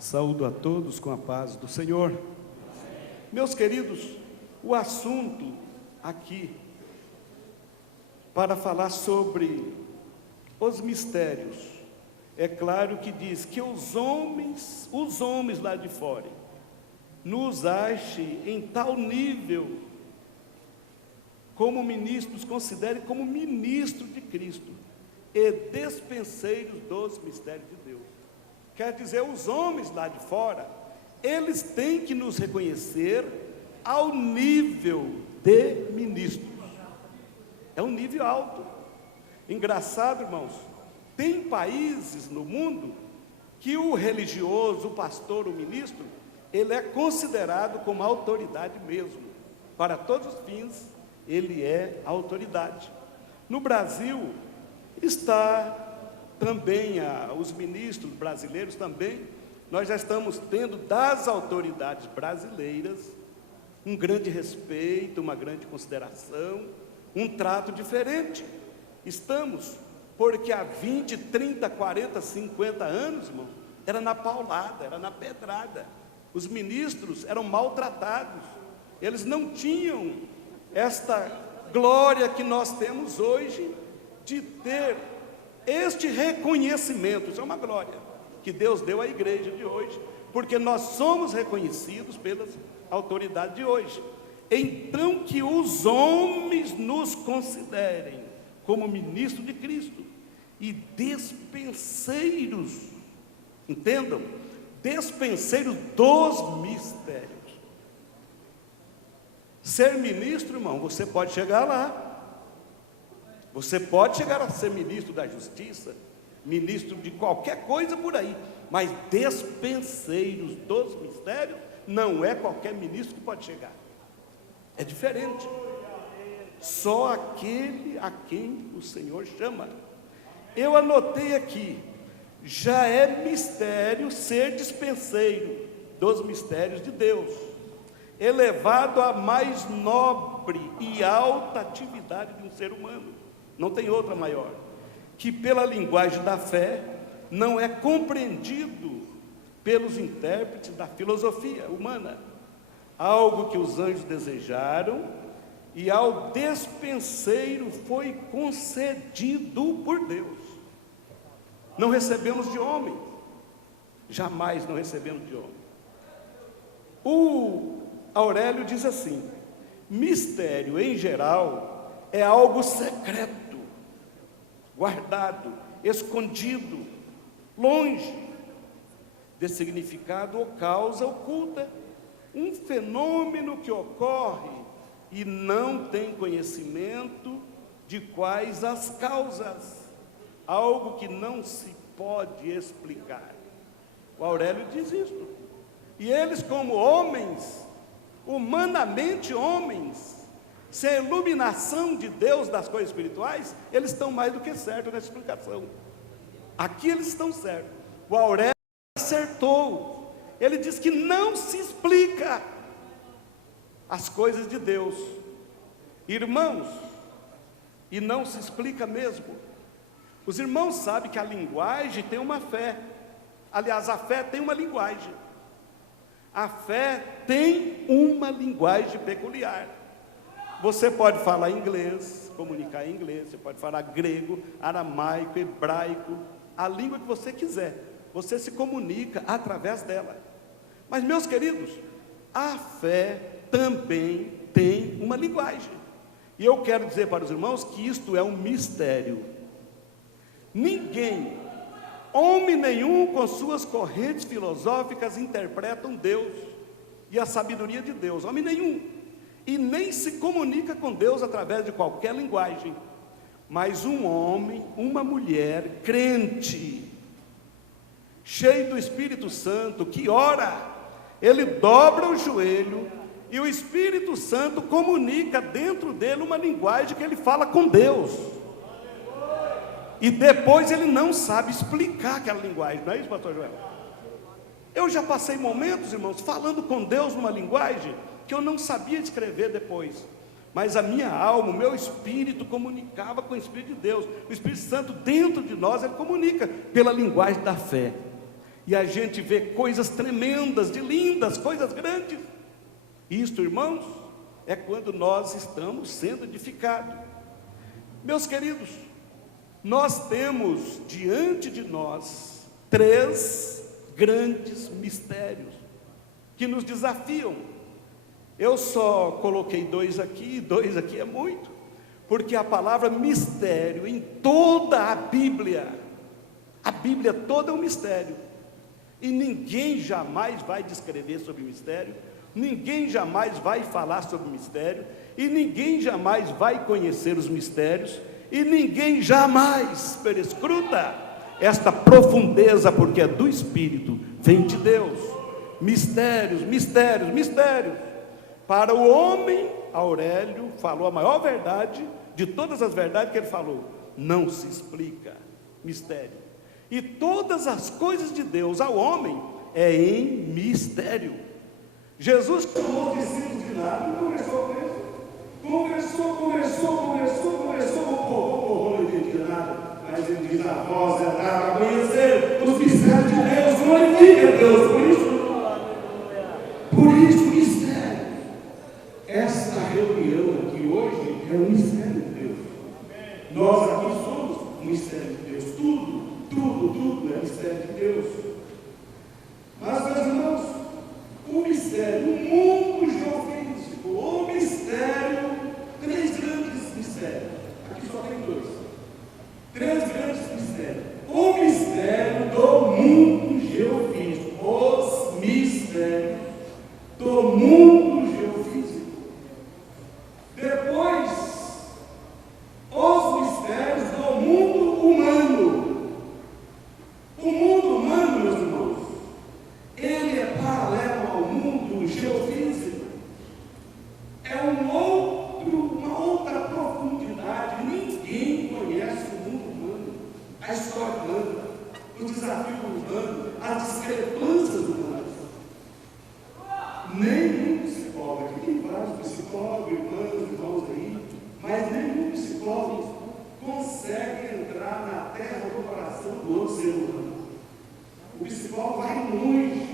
Saúdo a todos com a paz do Senhor. Meus queridos, o assunto aqui, para falar sobre os mistérios, é claro que diz que os homens lá de fora, nos achem em tal nível, como ministros, considerem como ministros de Cristo, e despenseiros dos mistérios de Deus. Quer dizer, os homens lá de fora, eles têm que nos reconhecer ao nível de ministros. É um nível alto. Engraçado, irmãos, tem países no mundo que o religioso, o pastor, o ministro, ele é considerado como autoridade mesmo. Para todos os fins, ele é autoridade. No Brasil, está também os ministros brasileiros também, nós já estamos tendo das autoridades brasileiras um grande respeito, uma grande consideração, um trato diferente. Estamos, porque há 20, 30, 40, 50 anos, irmão, era na paulada, era na pedrada. Os ministros eram maltratados, eles não tinham esta glória que nós temos hoje, de ter este reconhecimento. Isso é uma glória que Deus deu à igreja de hoje, porque nós somos reconhecidos pelas autoridades de hoje. Então, que os homens nos considerem como ministros de Cristo e despenseiros, entendam, despenseiros dos mistérios. Ser ministro, irmão, você pode chegar lá. Você pode chegar a ser ministro da justiça, ministro de qualquer coisa por aí, mas despenseiros dos mistérios, não é qualquer ministro que pode chegar. É diferente. Só aquele a quem o Senhor chama. Eu anotei aqui, já é mistério ser dispenseiro dos mistérios de Deus, elevado à mais nobre e alta atividade de um ser humano. Não tem outra maior, que pela linguagem da fé não é compreendido pelos intérpretes da filosofia humana, algo que os anjos desejaram e ao despenseiro foi concedido por Deus. Não recebemos de homem, jamais não recebemos de homem. O Aurélio diz assim: mistério em geral é algo secreto, guardado, escondido, longe de significado ou causa oculta, um fenômeno que ocorre e não tem conhecimento de quais as causas, algo que não se pode explicar. O Aurélio diz isso. E eles, como homens, humanamente homens, sem a iluminação de Deus das coisas espirituais, eles estão mais do que certos nessa explicação. Aqui eles estão certos. O Aurélio acertou. Ele diz que não se explica as coisas de Deus, irmãos, e não se explica mesmo. Os irmãos sabem que a linguagem tem uma fé. Aliás, a fé tem uma linguagem. A fé tem uma linguagem peculiar. Você pode falar inglês, comunicar em inglês, você pode falar grego, aramaico, hebraico, a língua que você quiser. Você se comunica através dela. Mas, meus queridos, a fé também tem uma linguagem. E eu quero dizer para os irmãos que isto é um mistério. Ninguém, homem nenhum, com suas correntes filosóficas, interpretam Deus e a sabedoria de Deus. Homem nenhum. E nem se comunica com Deus através de qualquer linguagem. Mas um homem, uma mulher crente, cheio do Espírito Santo, que ora, ele dobra o joelho e o Espírito Santo comunica dentro dele uma linguagem que ele fala com Deus. E depois ele não sabe explicar aquela linguagem, não é isso, pastor Joel? Eu já passei momentos, irmãos, falando com Deus numa linguagem que eu não sabia escrever depois, mas a minha alma, o meu espírito comunicava com o Espírito de Deus. O Espírito Santo dentro de nós, ele comunica pela linguagem da fé. e a gente vê coisas tremendas, de lindas, coisas grandes. Isto, irmãos, é quando nós estamos sendo edificados. Meus queridos, nós temos diante de nós 3 grandes mistérios que nos desafiam. Eu só coloquei 2 aqui, 2 aqui é muito, porque a palavra mistério em toda a Bíblia toda é um mistério, e ninguém jamais vai descrever sobre o mistério, ninguém jamais vai falar sobre o mistério, e ninguém jamais vai conhecer os mistérios, e ninguém jamais perescruta esta profundeza, porque é do Espírito, vem de Deus. Mistérios, mistérios, mistérios. Para o homem, Aurélio falou a maior verdade de todas as verdades que ele falou: não se explica, mistério. E todas as coisas de Deus ao homem é em mistério. Jesus chamou os discípulos de lado e conversou com eles. Conversou com o povo, não entendia nada. Mas ele diz: a voz é dada a conhecer os mistérios de Deus, glorifica Deus. Por isso, mistério. Esta reunião aqui hoje é um mistério de Deus. Nós aqui somos um mistério de Deus. Tudo é mistério de Deus. Mas, meus irmãos, o mistério, o mundo geofísico, o mistério, 3 grandes mistérios. Aqui só tem 2. 3 grandes mistérios. O mistério do mundo geofísico. Os mistérios do mundo geofísico. Depois, os mistérios do mundo humano. O mundo humano, meus irmãos, ele é paralelo ao mundo geofísico. É uma outra profundidade. Ninguém conhece o mundo humano, a história humana, os desafios humanos, as discrepâncias humanas. Nenhum psicólogo, aqui tem vários psicólogos, irmãos aí, mas nenhum psicólogo consegue entrar na terra do coração do outro ser humano. O psicólogo vai longe,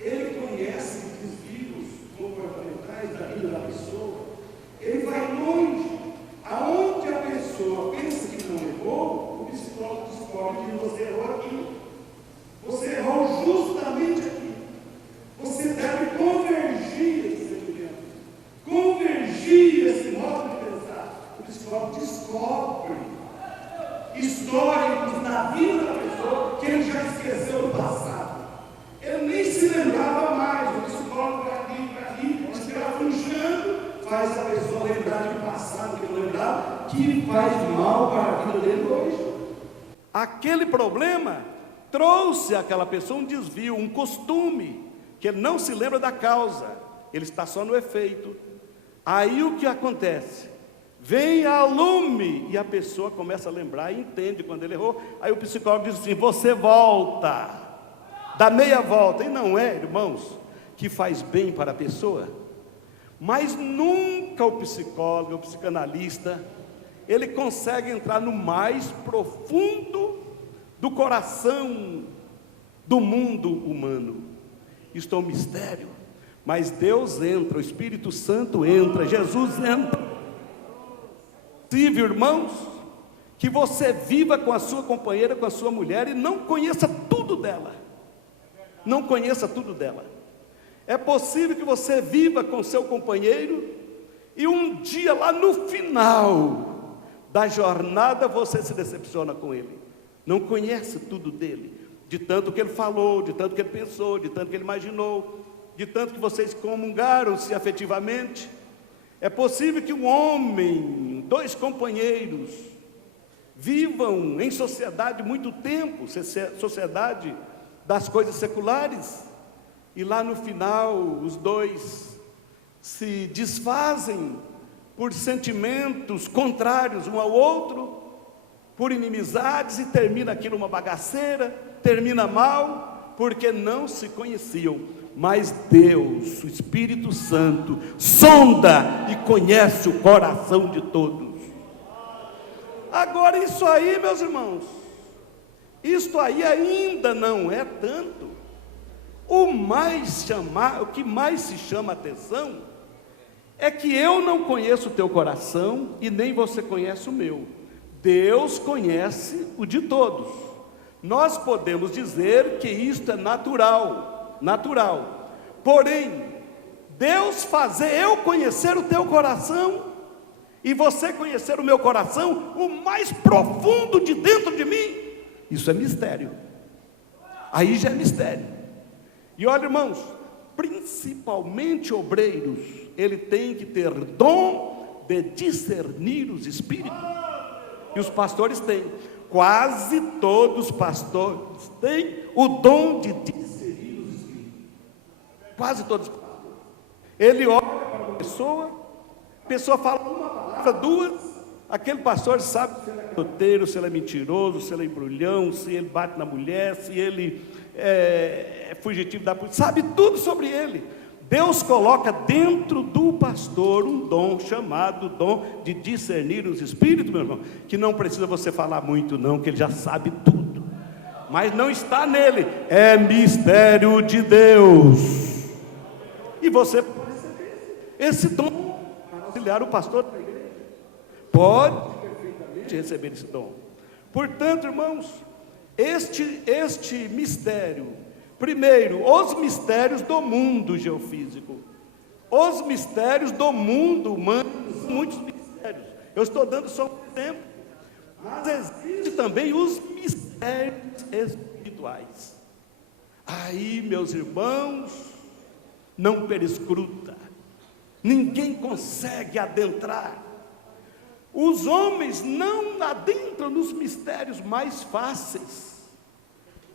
ele conhece desvios comportamentais da vida da pessoa, ele vai longe, aonde a pessoa pensa que não errou, o psicólogo descobre que você errou aqui, você errou justamente aqui, você deve convergir esse sentimento, convergir esse modo de pensar. O psicólogo descobre históricos na vida da pessoa que ele já esqueceu do passado. Ele nem se lembrava mais. O psicólogo vai aqui, escrafunchando, faz a pessoa lembrar de passado que não lembrava, que faz mal para a vida dele hoje. Aquele problema trouxe àquela pessoa um desvio, um costume, que ele não se lembra da causa, ele está só no efeito. Aí o que acontece? Vem a lume e a pessoa começa a lembrar e entende quando ele errou. Aí o psicólogo diz assim: você volta, dá meia volta. E não é, irmãos, que faz bem para a pessoa. Mas nunca o psicólogo, o psicanalista, ele consegue entrar no mais profundo do coração do mundo humano. Isto é um mistério, mas Deus entra, o Espírito Santo entra, Jesus entra. Possível, irmãos, que você viva com a sua companheira, com a sua mulher, e não conheça tudo dela. Não conheça tudo dela. É possível que você viva com seu companheiro, e um dia lá no final da jornada você se decepciona com ele. Não conhece tudo dele, de tanto que ele falou, de tanto que ele pensou, de tanto que ele imaginou, de tanto que vocês comungaram-se afetivamente. É possível que um homem, 2 companheiros, vivam em sociedade muito tempo, sociedade das coisas seculares, e lá no final os 2 se desfazem por sentimentos contrários um ao outro, por inimizades, e termina aquilo uma bagaceira, termina mal, porque não se conheciam. Mas Deus, o Espírito Santo, sonda e conhece o coração de todos. Agora isso aí, meus irmãos, Isto aí ainda não é tanto. O que mais se chama atenção é que eu não conheço o teu coração e nem você conhece o meu. Deus conhece o de todos. Nós podemos dizer que isto é natural. Porém, Deus fazer eu conhecer o teu coração e você conhecer o meu coração, o mais profundo de dentro de mim, isso é mistério. Aí já é mistério. E olha, irmãos, principalmente obreiros, ele tem que ter dom de discernir os espíritos. E os pastores têm. Quase todos os pastores têm o dom de discernir os espíritos. Quase todos os pastores. Ele olha para uma pessoa, a pessoa fala uma palavra, duas, aquele pastor sabe se ele é roteiro, se ele é mentiroso, se ele é embrulhão, se ele bate na mulher, se ele é fugitivo da polícia, sabe tudo sobre ele. Deus coloca dentro do pastor um dom chamado dom de discernir os espíritos, meu irmão, que não precisa você falar muito não, que ele já sabe tudo, mas não está nele, é mistério de Deus, e você pode receber esse dom para auxiliar o pastor da igreja, pode perfeitamente receber esse dom. Portanto, irmãos, este mistério, primeiro, os mistérios do mundo geofísico, os mistérios do mundo humano, muitos mistérios, eu estou dando só um exemplo, mas existem também os mistérios espirituais. Aí, meus irmãos, não perescruta, ninguém consegue adentrar. Os homens não adentram nos mistérios mais fáceis,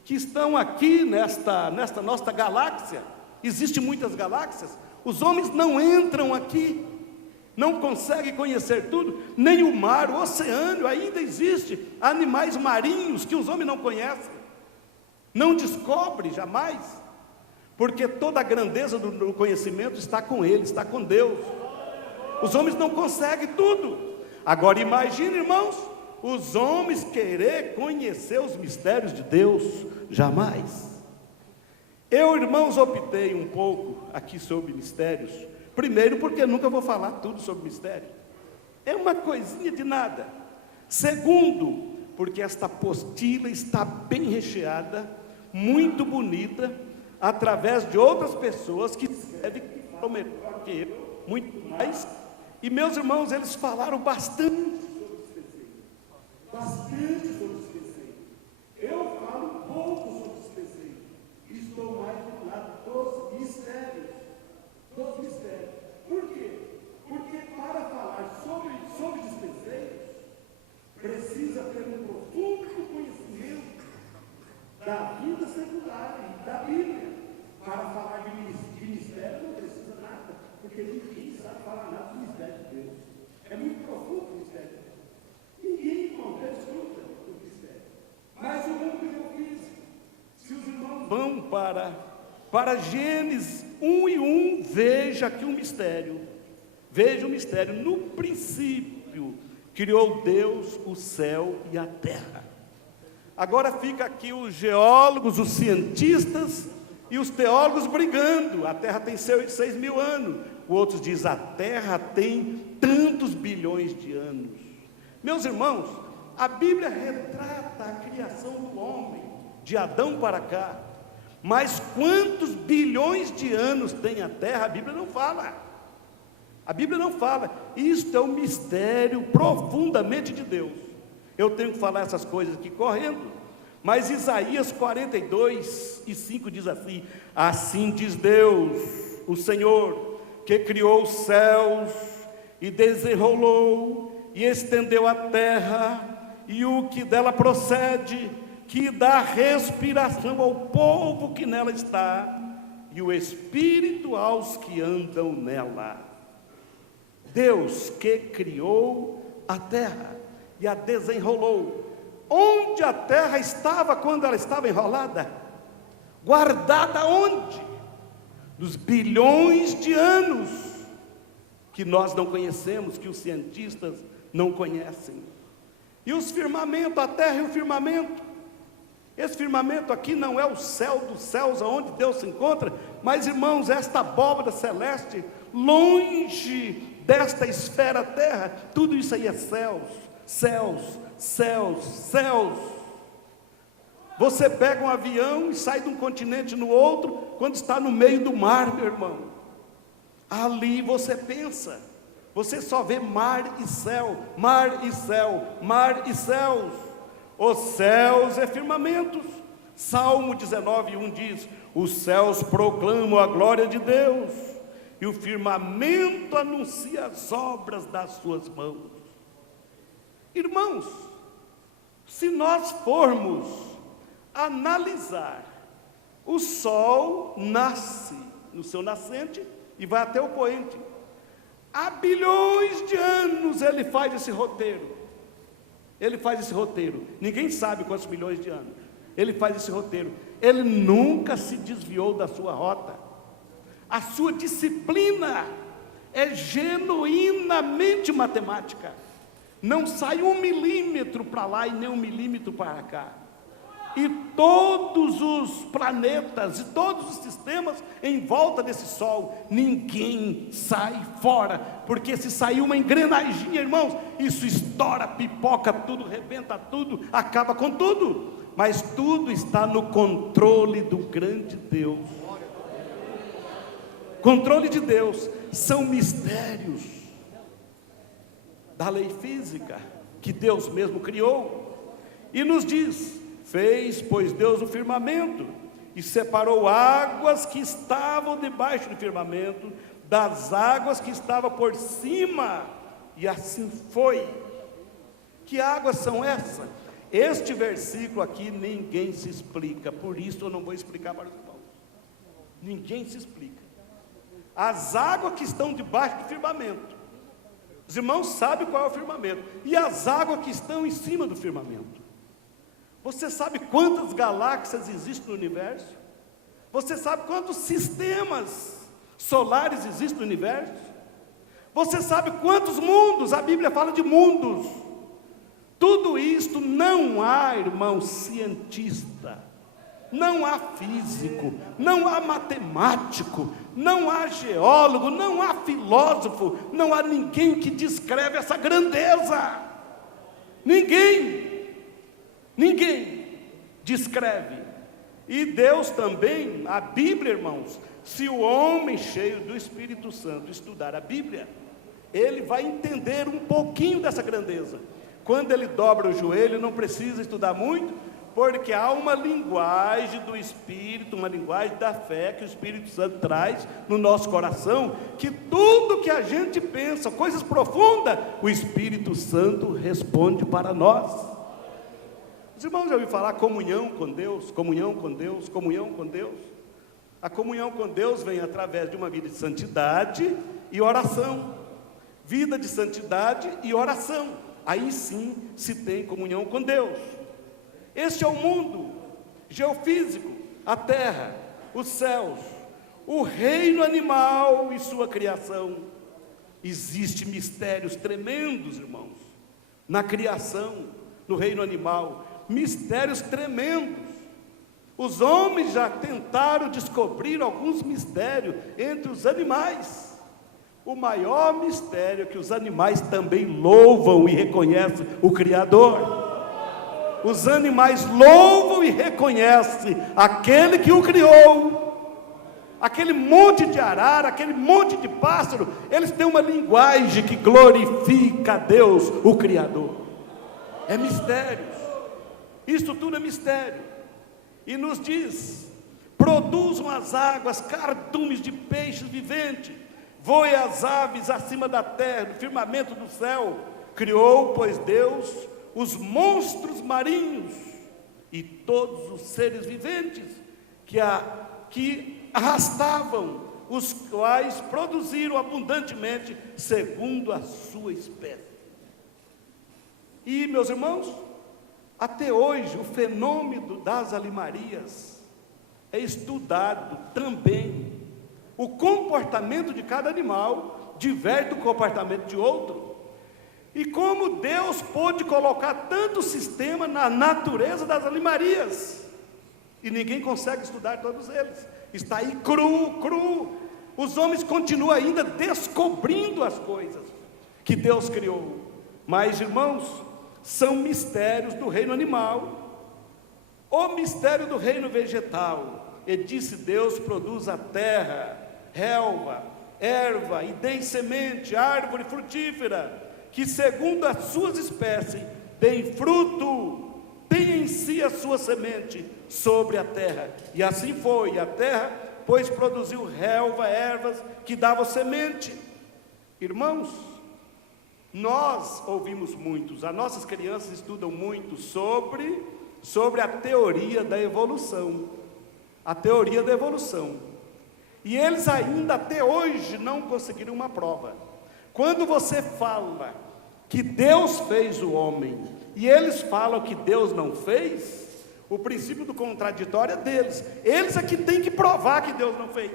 que estão aqui nesta nossa galáxia. Existem muitas galáxias, os homens não entram aqui, não conseguem conhecer tudo, nem o mar, o oceano, ainda existe animais marinhos que os homens não conhecem, não descobrem jamais, porque toda a grandeza do conhecimento está com ele, está com Deus. Os homens não conseguem tudo. Agora imagine, irmãos, os homens querer conhecer os mistérios de Deus, jamais. Eu, irmãos, optei um pouco aqui sobre mistérios, primeiro porque nunca vou falar tudo sobre mistério, é uma coisinha de nada. Segundo, porque esta apostila está bem recheada, muito bonita, através de outras pessoas que escrevem, que falam melhor que eu, muito mais. E meus irmãos, eles falaram bastante sobre os preceitos. Bastante sobre os preceitos. Eu falo pouco sobre os preceitos. Estou mais do lado dos mistérios. Dos mistérios. Por quê? Porque para falar sobre os preceitos, precisa ter um profundo conhecimento da vida secular e da Bíblia. Para falar de mistério não precisa nada, porque ninguém sabe falar nada do mistério de Deus. É muito profundo o mistério de Deus. Ninguém desfruta do mistério. Mas o mundo geofísico, se os irmãos vão para Gênesis 1:1, veja aqui um mistério. Veja o mistério. No princípio, criou Deus o céu e a terra. Agora fica aqui os geólogos, os cientistas e os teólogos brigando. A terra tem 6.000 anos. O outro diz, a terra tem tantos bilhões de anos. Meus irmãos, a Bíblia retrata a criação do homem, de Adão para cá. Mas quantos bilhões de anos tem a terra? A Bíblia não fala. A Bíblia não fala. Isto é um mistério profundamente de Deus. Eu tenho que falar essas coisas aqui correndo. Mas Isaías 42:5 diz assim: assim diz Deus, o Senhor, que criou os céus e desenrolou e estendeu a terra e o que dela procede, que dá respiração ao povo que nela está e o espírito aos que andam nela. Deus que criou a terra e a desenrolou. Onde a terra estava quando ela estava enrolada? Guardada onde? Nos bilhões de anos que nós não conhecemos, que os cientistas não conhecem. E os firmamentos, a terra e o firmamento, Esse firmamento aqui não é o céu dos céus, aonde Deus se encontra, mas, irmãos, esta abóbada celeste, longe desta esfera terra, tudo isso aí é céus, céus, céus, céus. Você pega um avião e sai de um continente no outro, quando está no meio do mar, meu irmão. Ali você pensa, você só vê mar e céu, mar e céu, mar e céus. Os céus é firmamentos. Salmo 19:1 diz: os céus proclamam a glória de Deus, e o firmamento anuncia as obras das suas mãos. Irmãos, se nós formos analisar, o sol nasce no seu nascente e vai até o poente. Há bilhões de anos ele faz esse roteiro. Ele faz esse roteiro. Ninguém sabe quantos milhões de anos. Ele faz esse roteiro. Ele nunca se desviou da sua rota. A sua disciplina é genuinamente matemática. Não sai 1 milímetro para lá e nem 1 milímetro para cá. E todos os planetas e todos os sistemas em volta desse sol, ninguém sai fora, porque se sair uma engrenagem, irmãos, isso estoura, pipoca tudo, rebenta tudo, acaba com tudo, mas tudo está no controle do grande Deus. Controle de Deus são mistérios da lei física que Deus mesmo criou, e nos diz: fez, pois, Deus o firmamento, e separou águas que estavam debaixo do firmamento, das águas que estavam por cima, e assim foi. Que águas são essas? Este versículo aqui ninguém se explica, por isso eu não vou explicar para os irmãos. Ninguém se explica. As águas que estão debaixo do firmamento, os irmãos sabem qual é o firmamento, e as águas que estão em cima do firmamento. Você sabe quantas galáxias existem no universo? Você sabe quantos sistemas solares existem no universo? Você sabe quantos mundos? A Bíblia fala de mundos. Tudo isto não há, irmão, cientista, não há físico, não há matemático, não há geólogo, não há filósofo, não há ninguém que descreve essa grandeza. Ninguém descreve. E Deus também, a Bíblia, irmãos, se o homem cheio do Espírito Santo estudar a Bíblia, ele vai entender um pouquinho dessa grandeza. Quando ele dobra o joelho, não precisa estudar muito, porque há uma linguagem do Espírito, uma linguagem da fé que o Espírito Santo traz no nosso coração, que tudo que a gente pensa, coisas profundas, o Espírito Santo responde para nós. Os irmãos já ouviram falar comunhão com Deus, comunhão com Deus, comunhão com Deus? A comunhão com Deus vem através de uma vida de santidade e oração. Vida de santidade e oração. Aí sim se tem comunhão com Deus. Este é o mundo geofísico, a terra, os céus, o reino animal e sua criação. Existem mistérios tremendos, irmãos, na criação, no reino animal. Mistérios tremendos. Os homens já tentaram descobrir alguns mistérios entre os animais. O maior mistério é que os animais também louvam e reconhecem o Criador. Os animais louvam e reconhecem aquele que o criou. Aquele monte de arara, aquele monte de pássaro, eles têm uma linguagem que glorifica a Deus, o Criador. É mistério. Isso tudo é mistério. E nos diz: produzam as águas cardumes de peixes viventes, voem as aves acima da terra, no firmamento do céu. Criou, pois, Deus os monstros marinhos e todos os seres viventes que arrastavam, os quais produziram abundantemente segundo a sua espécie. E, meus irmãos, até hoje o fenômeno das alimarias é estudado também. O comportamento de cada animal difere do comportamento de outro. E como Deus pôde colocar tanto sistema na natureza das alimarias. e ninguém consegue estudar todos eles. Está aí cru. Os homens continuam ainda descobrindo as coisas que Deus criou. Mas, irmãos, são mistérios do reino animal. O mistério do reino vegetal. E disse Deus: produz a terra, relva, erva, e dê semente, árvore frutífera, que segundo as suas espécies deem fruto, tem em si a sua semente sobre a terra. E assim foi. A terra, pois, produziu relva, ervas, que davam semente. Irmãos, nós ouvimos muitos, as nossas crianças estudam muito sobre a teoria da evolução. A teoria da evolução. E eles ainda até hoje não conseguiram uma prova. Quando você fala que Deus fez o homem, e eles falam que Deus não fez, o princípio do contraditório é deles. Eles é que têm que provar que Deus não fez.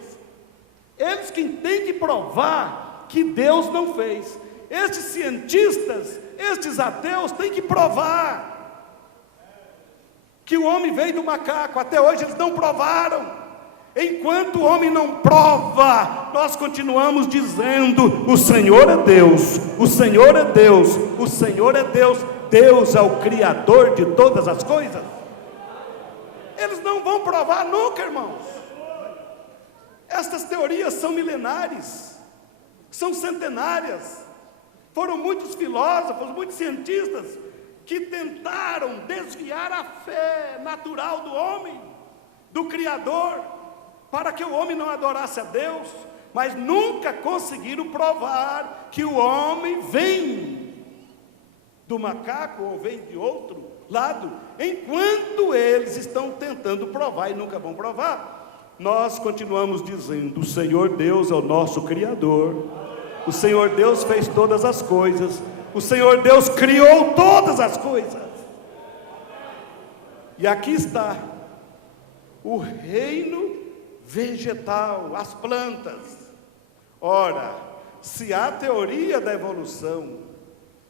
Eles que têm que provar que Deus não fez. Estes cientistas, estes ateus têm que provar que o homem veio do macaco. Até hoje eles não provaram. Enquanto o homem não prova, nós continuamos dizendo: o Senhor é Deus, o Senhor é Deus, o Senhor é Deus. Deus é o Criador de todas as coisas. Eles não vão provar nunca, irmãos. Estas teorias são milenares, são centenárias. Foram muitos filósofos, muitos cientistas que tentaram desviar a fé natural do homem, do Criador, para que o homem não adorasse a Deus, mas nunca conseguiram provar que o homem vem do macaco ou vem de outro lado. Enquanto eles estão tentando provar e nunca vão provar, nós continuamos dizendo: o Senhor Deus é o nosso Criador, o Senhor Deus fez todas as coisas, o Senhor Deus criou todas as coisas. E aqui está o reino vegetal, as plantas. Ora, se há teoria da evolução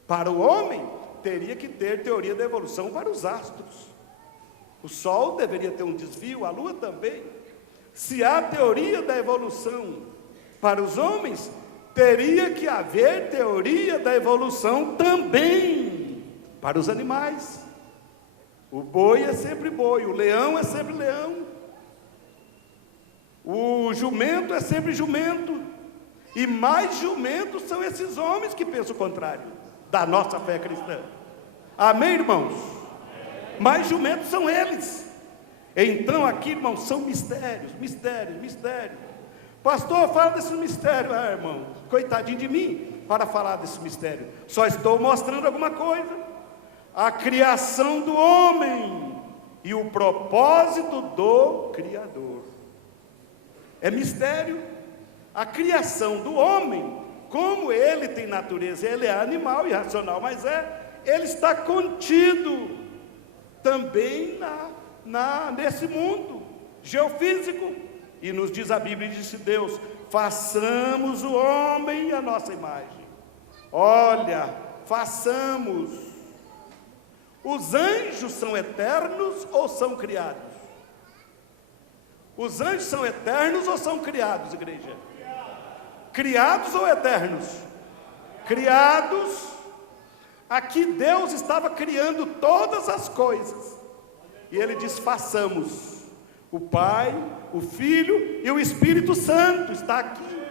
para o homem, teria que ter teoria da evolução para os astros. O Sol deveria ter um desvio, a Lua também. Se há teoria da evolução para os homens, teria que haver teoria da evolução também para os animais. O boi é sempre boi, o leão é sempre leão, o jumento é sempre jumento, e mais jumentos são esses homens que pensam o contrário da nossa fé cristã. Amém, irmãos? Mais jumentos são eles. Então aqui, irmãos, são mistérios. Pastor, fala desse mistério. Irmão, coitadinho de mim para falar desse mistério. Só estou mostrando alguma coisa. A criação do homem e o propósito do Criador. É mistério. A criação do homem, como ele tem natureza, ele é animal e racional, mas ele está contido também nesse mundo geofísico. E nos diz a Bíblia, disse Deus: façamos o homem à nossa imagem. Olha, façamos. Os anjos são eternos ou são criados? Os anjos são eternos ou são criados, igreja? Criados ou eternos? Criados. Aqui Deus estava criando todas as coisas, e Ele diz: façamos. O Pai, o Filho e o Espírito Santo está aqui.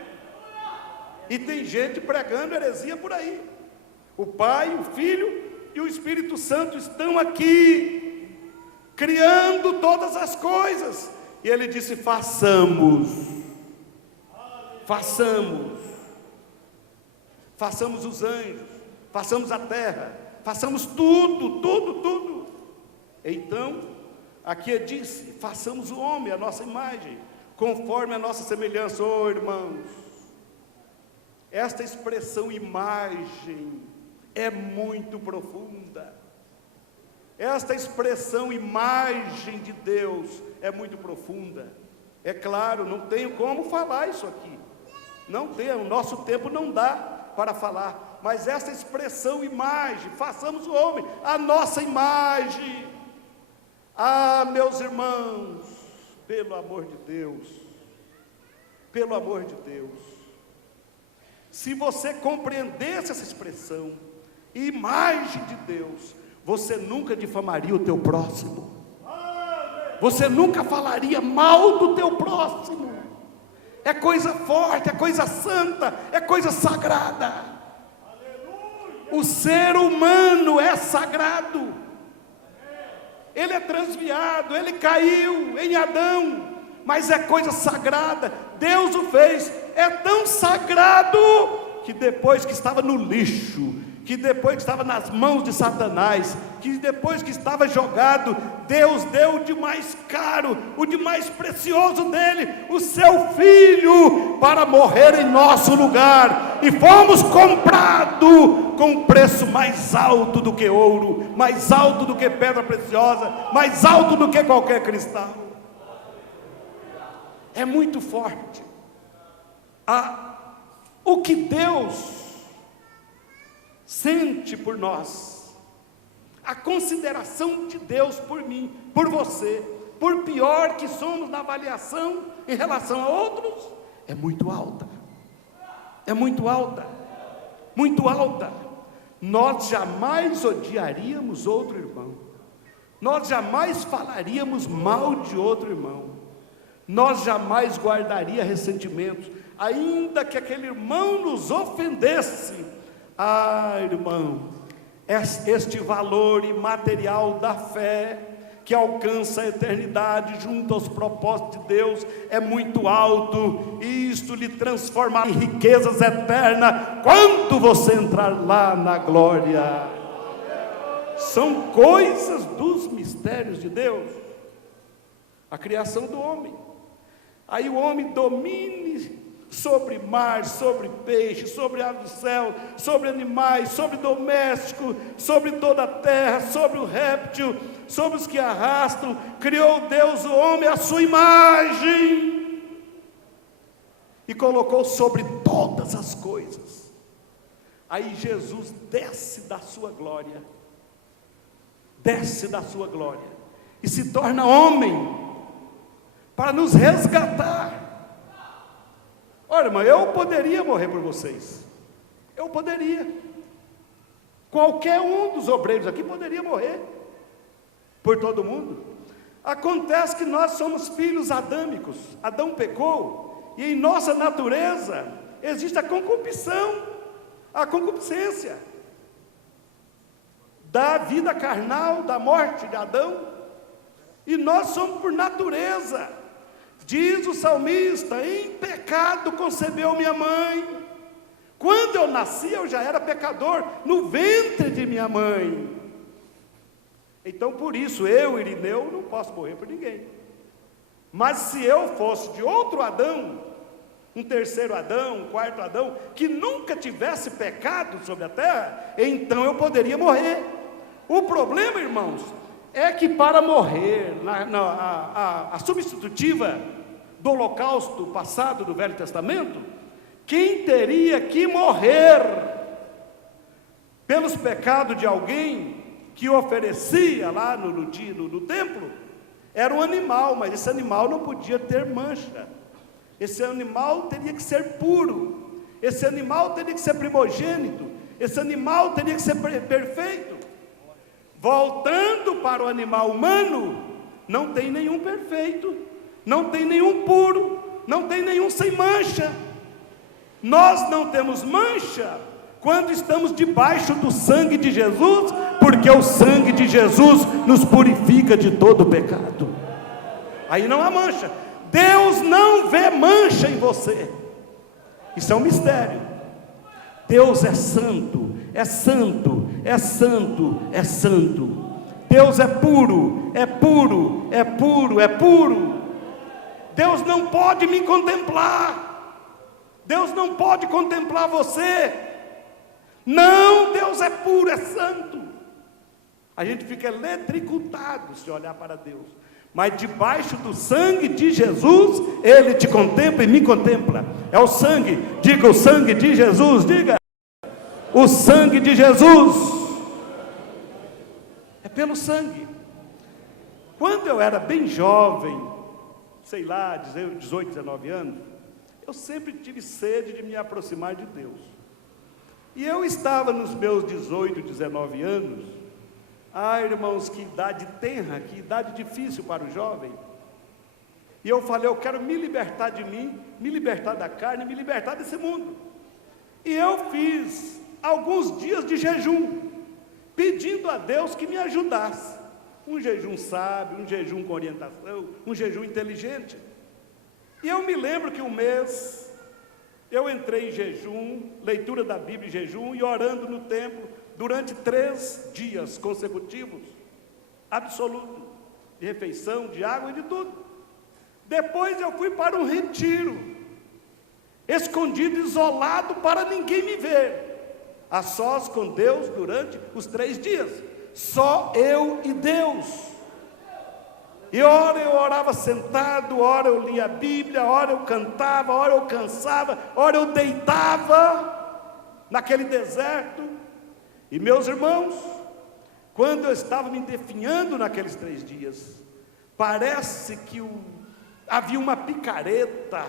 E tem gente pregando heresia por aí. O Pai, o Filho e o Espírito Santo estão aqui, criando todas as coisas. E Ele disse: façamos. Façamos os anjos, façamos a terra, façamos tudo. Então, aqui disse: façamos o homem à nossa imagem, conforme a nossa semelhança. Irmãos, esta expressão imagem é muito profunda. Esta expressão imagem de Deus é muito profunda. É claro, não tenho como falar isso aqui. Não tem, o nosso tempo não dá para falar. Mas essa expressão imagem, façamos o homem à nossa imagem. Ah, meus irmãos, pelo amor de Deus, pelo amor de Deus, se você compreendesse essa expressão, imagem de Deus, você nunca difamaria o teu próximo, você nunca falaria mal do teu próximo. É coisa forte, é coisa santa, é coisa sagrada. O ser humano é sagrado, ele é transviado, ele caiu em Adão, mas é coisa sagrada, Deus o fez, é tão sagrado, que depois que estava no lixo, que depois que estava nas mãos de Satanás, que depois que estava jogado, Deus deu o de mais caro, o de mais precioso dele, o seu Filho, para morrer em nosso lugar, e fomos comprados com um preço mais alto do que ouro, mais alto do que pedra preciosa, mais alto do que qualquer cristal. É muito forte. O que Deus sente por nós, a consideração de Deus por mim, por você, por pior que somos na avaliação em relação a outros, é muito alta, é muito alta, muito alta. Nós jamais odiaríamos outro irmão, nós jamais falaríamos mal de outro irmão, nós jamais guardaríamos ressentimentos, ainda que aquele irmão nos ofendesse. Ah, irmão, este valor imaterial da fé, que alcança a eternidade junto aos propósitos de Deus, é muito alto, e isto lhe transformará em riquezas eternas, quando você entrar lá na glória. São coisas dos mistérios de Deus, a criação do homem, aí o homem domine sobre mar, sobre peixe, sobre ave do céu, sobre animais, sobre doméstico, sobre toda a terra, sobre o réptil, sobre os que arrastam. Criou Deus o homem à sua imagem e colocou sobre todas as coisas. Aí Jesus desce da sua glória, e se torna homem para nos resgatar. Olha, irmão, eu poderia morrer por vocês, eu poderia, qualquer um dos obreiros aqui poderia morrer por todo mundo. Acontece que nós somos filhos adâmicos, Adão pecou, e em nossa natureza existe a concupiscência da vida carnal, da morte de Adão, e nós somos por natureza. Diz o salmista: em pecado concebeu minha mãe. Quando eu nasci, eu já era pecador no ventre de minha mãe. Então, por isso, eu, Irineu, não posso morrer por ninguém. Mas se eu fosse de outro Adão, um terceiro Adão, um quarto Adão, que nunca tivesse pecado sobre a terra, então eu poderia morrer. O problema, irmãos, é que para morrer, a substitutiva do holocausto passado do Velho Testamento, quem teria que morrer pelos pecados de alguém que oferecia lá no templo, era um animal, mas esse animal não podia ter mancha, esse animal teria que ser puro, esse animal teria que ser primogênito, esse animal teria que ser perfeito. Voltando para o animal humano, não tem nenhum perfeito, não tem nenhum puro, não tem nenhum sem mancha. Nós não temos mancha quando estamos debaixo do sangue de Jesus, porque o sangue de Jesus nos purifica de todo pecado. Aí não há mancha. Deus não vê mancha em você. Isso é um mistério. Deus é santo, é santo, é santo, é santo. Deus é puro, é puro, é puro, é puro. Deus não pode me contemplar, Deus não pode contemplar você. Não, Deus é puro, é santo. A gente fica eletricutado se olhar para Deus, mas debaixo do sangue de Jesus, Ele te contempla e me contempla. É o sangue, diga o sangue de Jesus, diga o sangue de Jesus. É pelo sangue. Quando eu era bem jovem, sei lá, 18, 19 anos, eu sempre tive sede de me aproximar de Deus. E eu estava nos meus 18, 19 anos, irmãos, que idade tenra, que idade difícil para o jovem. E eu falei, eu quero me libertar de mim, me libertar da carne, me libertar desse mundo. E eu fiz alguns dias de jejum, pedindo a Deus que me ajudasse. Um jejum sábio, um jejum com orientação, um jejum inteligente. E eu me lembro que um mês eu entrei em jejum, leitura da Bíblia em jejum e orando no templo durante 3 dias consecutivos, absoluto, de refeição, de água e de tudo. Depois eu fui para um retiro, escondido, isolado, para ninguém me ver, a sós com Deus durante os 3 dias, só eu e Deus. E ora eu orava sentado, ora eu lia a Bíblia, ora eu cantava, ora eu cansava, ora eu deitava naquele deserto. E meus irmãos, quando eu estava me definhando naqueles 3 dias, parece que havia uma picareta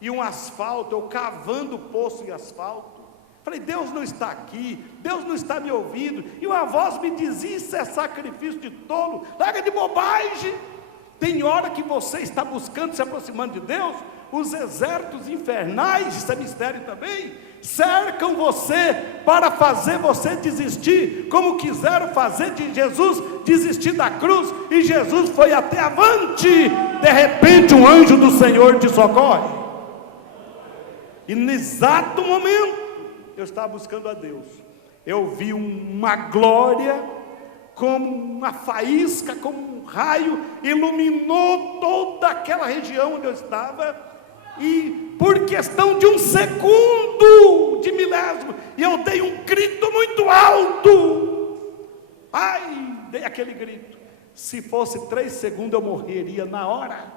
e um asfalto, eu cavando poço em asfalto. Falei, Deus não está aqui, Deus não está me ouvindo. E uma voz me dizia, isso é sacrifício de tolo, larga de bobagem. Tem hora que você está buscando, se aproximando de Deus, os exércitos infernais, isso é mistério também, cercam você para fazer você desistir, como quiseram fazer de Jesus desistir da cruz, e Jesus foi até avante. De repente um anjo do Senhor te socorre, e no exato momento eu estava buscando a Deus, eu vi uma glória, como uma faísca, como um raio, iluminou toda aquela região onde eu estava, e por questão de um segundo, de milésimo, e eu dei um grito muito alto, dei aquele grito, se fosse 3 segundos eu morreria na hora,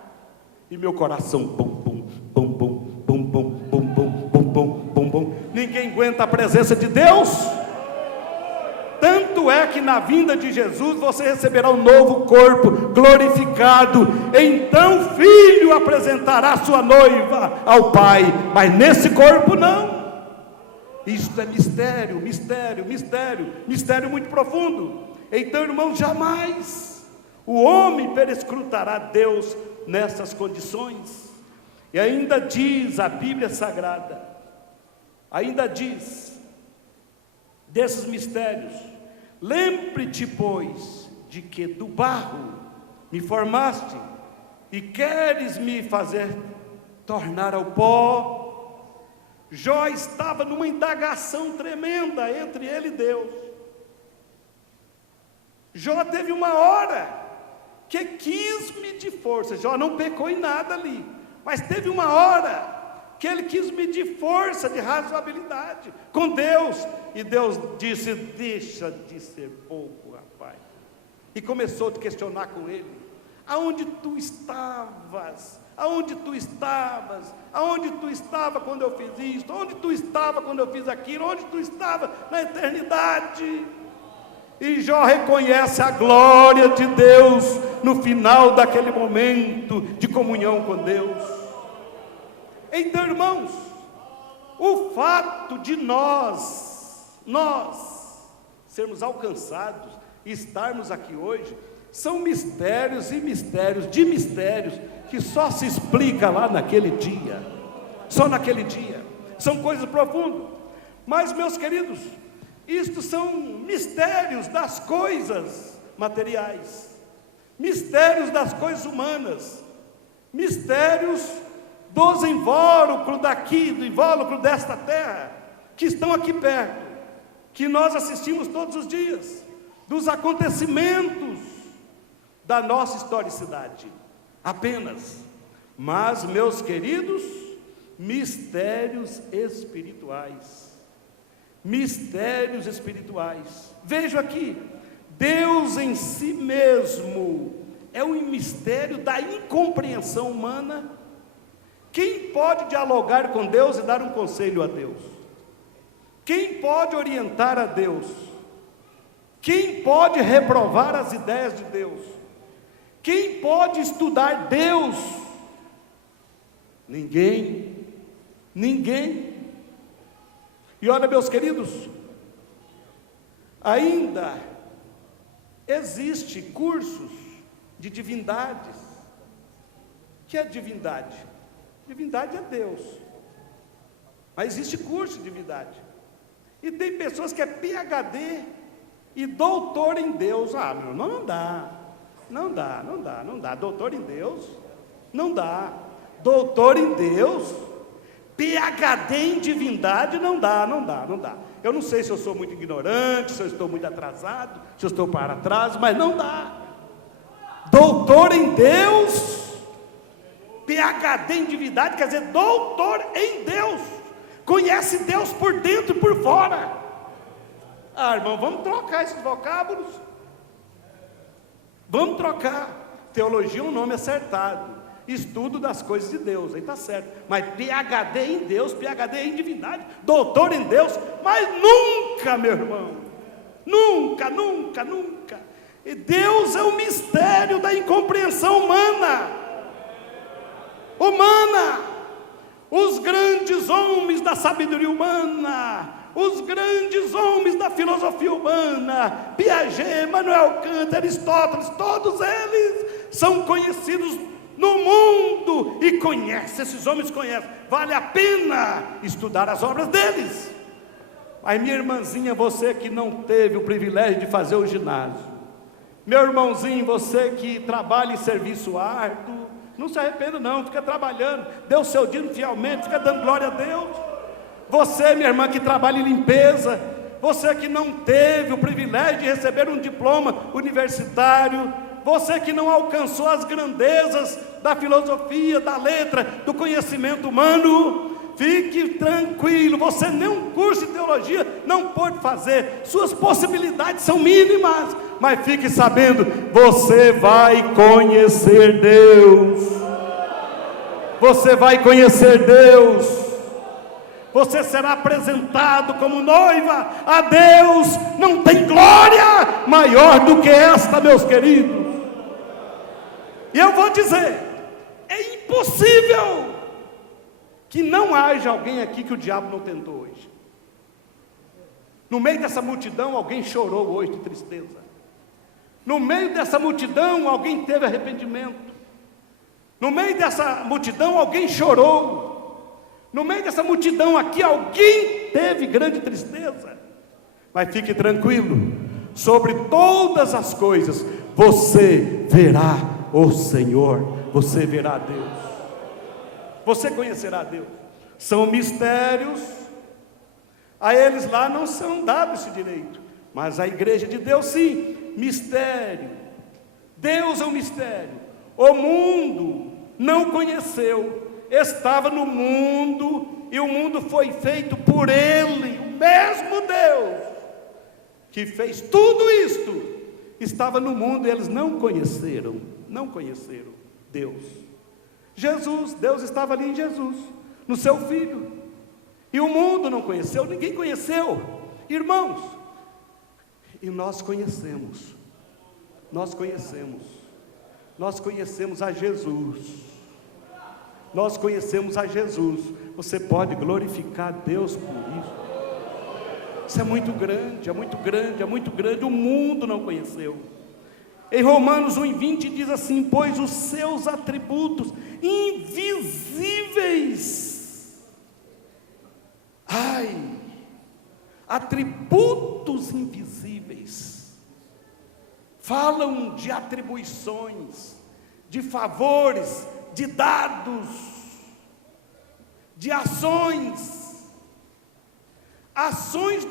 e meu coração, bum, bum, bum, bum, bum, bum, bum, bum, bum, bum, bum, bum. Ninguém aguenta a presença de Deus. Tanto é que na vinda de Jesus você receberá um novo corpo glorificado. Então o filho apresentará sua noiva ao pai, mas nesse corpo não. Isto é mistério, mistério, mistério, mistério muito profundo. Então, irmãos, jamais o homem perescrutará Deus nessas condições. E ainda diz a Bíblia Sagrada, ainda diz desses mistérios: lembre-te, pois, de que do barro me formaste, e queres me fazer tornar ao pó. Jó estava numa indagação tremenda entre ele e Deus. Jó teve uma hora que quis medir força. Jó não pecou em nada ali, mas teve uma hora que ele quis medir força de razoabilidade com Deus, e Deus disse: deixa de ser pouco, rapaz. E começou a questionar com ele: aonde tu estavas? Aonde tu estavas? Aonde tu estava quando eu fiz isto? Onde tu estava quando eu fiz aquilo? Onde tu estava na eternidade? E Jó reconhece a glória de Deus no final daquele momento de comunhão com Deus. Então, irmãos, o fato de nós sermos alcançados e estarmos aqui hoje, são mistérios e mistérios de mistérios, que só se explica lá naquele dia, só naquele dia, são coisas profundas. Mas, meus queridos, isto são mistérios das coisas materiais, mistérios das coisas humanas, mistérios dos invólucros daqui, do invólucro desta terra, que estão aqui perto, que nós assistimos todos os dias, dos acontecimentos da nossa historicidade, apenas. Mas, meus queridos, mistérios espirituais, mistérios espirituais. Vejo aqui, Deus em si mesmo é um mistério da incompreensão humana. Quem pode dialogar com Deus e dar um conselho a Deus? Quem pode orientar a Deus? Quem pode reprovar as ideias de Deus? Quem pode estudar Deus? Ninguém. E olha, meus queridos, ainda existe cursos de divindades. O que é divindade? Divindade é Deus. Mas existe curso de divindade. E tem pessoas que é PhD e doutor em Deus. Meu irmão, não dá. Doutor em Deus, não dá. Doutor em Deus, PhD em divindade, não dá. Eu não sei se eu sou muito ignorante, se eu estou muito atrasado, se eu estou para trás, mas não dá. Doutor em Deus, PhD em divindade, quer dizer, doutor em Deus, conhece Deus por dentro e por fora. Irmão, vamos trocar esses vocábulos. Vamos trocar. Teologia é um nome acertado. Estudo das coisas de Deus, aí está certo. Mas PhD em Deus, PhD em divindade, doutor em Deus, mas nunca, meu irmão, nunca. E Deus é o mistério da incompreensão humana. Os grandes homens da sabedoria humana, os grandes homens da filosofia humana, Piaget, Manuel Kant, Aristóteles, todos eles são conhecidos no mundo e esses homens conhecem. Vale a pena estudar as obras deles. Aí, minha irmãzinha, você que não teve o privilégio de fazer o ginásio, meu irmãozinho, você que trabalha em serviço árduo, não se arrependa não, fica trabalhando, dê o seu dia fielmente, fica dando glória a Deus. Você, minha irmã, que trabalha em limpeza, você que não teve o privilégio de receber um diploma universitário, você que não alcançou as grandezas da filosofia, da letra, do conhecimento humano, fique tranquilo, você nem um curso de teologia não pode fazer, suas possibilidades são mínimas, mas fique sabendo, você vai conhecer Deus, você vai conhecer Deus, você será apresentado como noiva a Deus. Não tem glória maior do que esta, meus queridos. E eu vou dizer, é impossível que não haja alguém aqui que o diabo não tentou hoje. No meio dessa multidão, alguém chorou hoje de tristeza. No meio dessa multidão, alguém teve arrependimento. No meio dessa multidão, alguém chorou. No meio dessa multidão aqui, alguém teve grande tristeza. Mas fique tranquilo, sobre todas as coisas, você verá o Senhor, você verá Deus, você conhecerá Deus. São mistérios, a eles lá não são dados esse direito, mas a igreja de Deus sim, mistério. Deus é um mistério, o mundo não conheceu, estava no mundo, e o mundo foi feito por Ele, o mesmo Deus, que fez tudo isto, estava no mundo, e eles não conheceram Deus. Deus estava ali em Jesus, no seu Filho, e o mundo não conheceu, ninguém conheceu, irmãos, e nós conhecemos a Jesus. Nós conhecemos a Jesus. Você pode glorificar a Deus por isso. Isso é muito grande. O mundo não conheceu. Em Romanos 1:20 diz assim: pois os seus atributos invisíveis, atributos invisíveis, falam de atribuições, de favores, de dados, de ações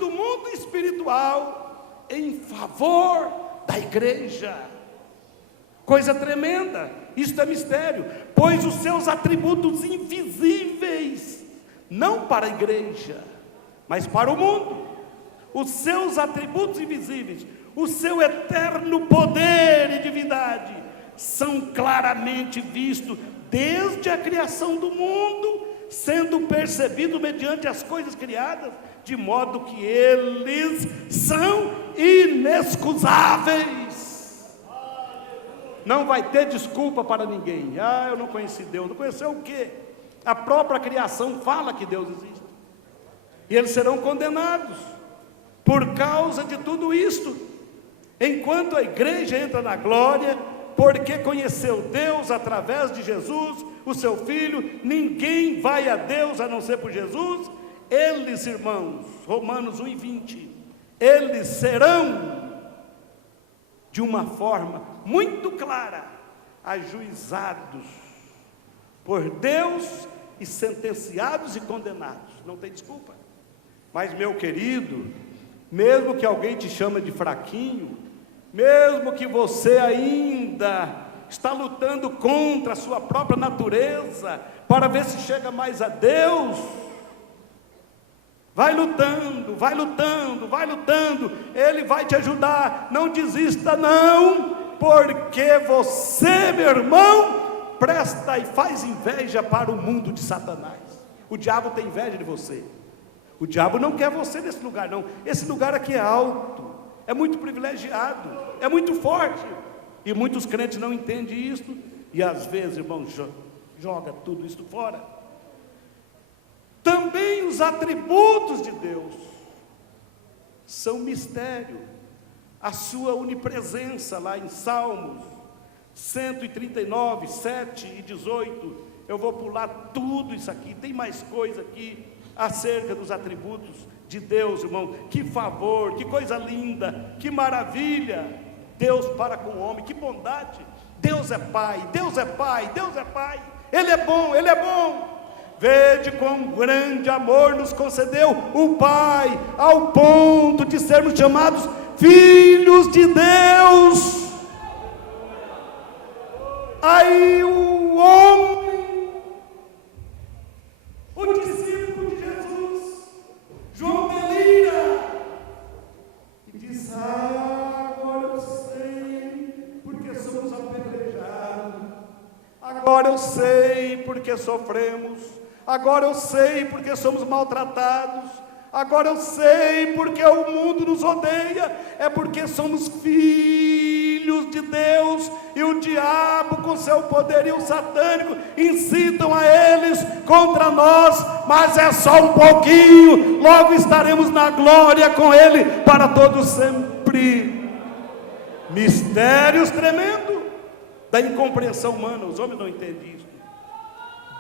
do mundo espiritual em favor da igreja. Coisa tremenda, isto é mistério, pois os seus atributos invisíveis, não para a igreja, mas para o mundo, os seus atributos invisíveis, o seu eterno poder e divindade, são claramente vistos desde a criação do mundo, sendo percebido mediante as coisas criadas, de modo que eles são inexcusáveis. Não vai ter desculpa para ninguém. Ah, eu não conheci Deus. Não conheceu o quê? A própria criação fala que Deus existe. E eles serão condenados por causa de tudo isto. Enquanto a igreja entra na glória, porque conheceu Deus através de Jesus, o seu Filho, ninguém vai a Deus a não ser por Jesus. Eles, irmãos, Romanos 1:20, eles serão, de uma forma muito clara, ajuizados por Deus e sentenciados e condenados. Não tem desculpa. Mas, meu querido, mesmo que alguém te chame de fraquinho, mesmo que você ainda está lutando contra a sua própria natureza, para ver se chega mais a Deus, vai lutando, vai lutando, vai lutando, Ele vai te ajudar. Não desista não, porque você, meu irmão, presta e faz inveja para o mundo de Satanás. O diabo tem inveja de você. O diabo não quer você nesse lugar não. Esse lugar aqui é alto, é muito privilegiado, é muito forte, e muitos crentes não entendem isso, e às vezes, irmão, joga tudo isso fora. Também os atributos de Deus são mistério. A sua onipresença, lá em Salmos 139, 7 e 18, eu vou pular tudo isso aqui, tem mais coisa aqui acerca dos atributos de Deus, irmão. Que favor, que coisa linda, que maravilha, Deus para com o homem, que bondade. Deus é Pai, Deus é Pai, Deus é Pai, Ele é bom, Ele é bom. Vede quão grande amor nos concedeu o Pai, ao ponto de sermos chamados filhos de Deus. Aí o homem, o discípulo de Jesus, João de Lira, diz: agora eu sei porque somos apedrejados, agora eu sei porque sofremos, agora eu sei porque somos maltratados, agora eu sei porque o mundo nos odeia, é porque somos filhos de Deus, e o diabo com seu poderio satânico incitam a eles contra nós, mas é só um pouquinho, logo estaremos na glória com Ele para todos sempre. Mistérios tremendo da incompreensão humana, os homens não entendem isso.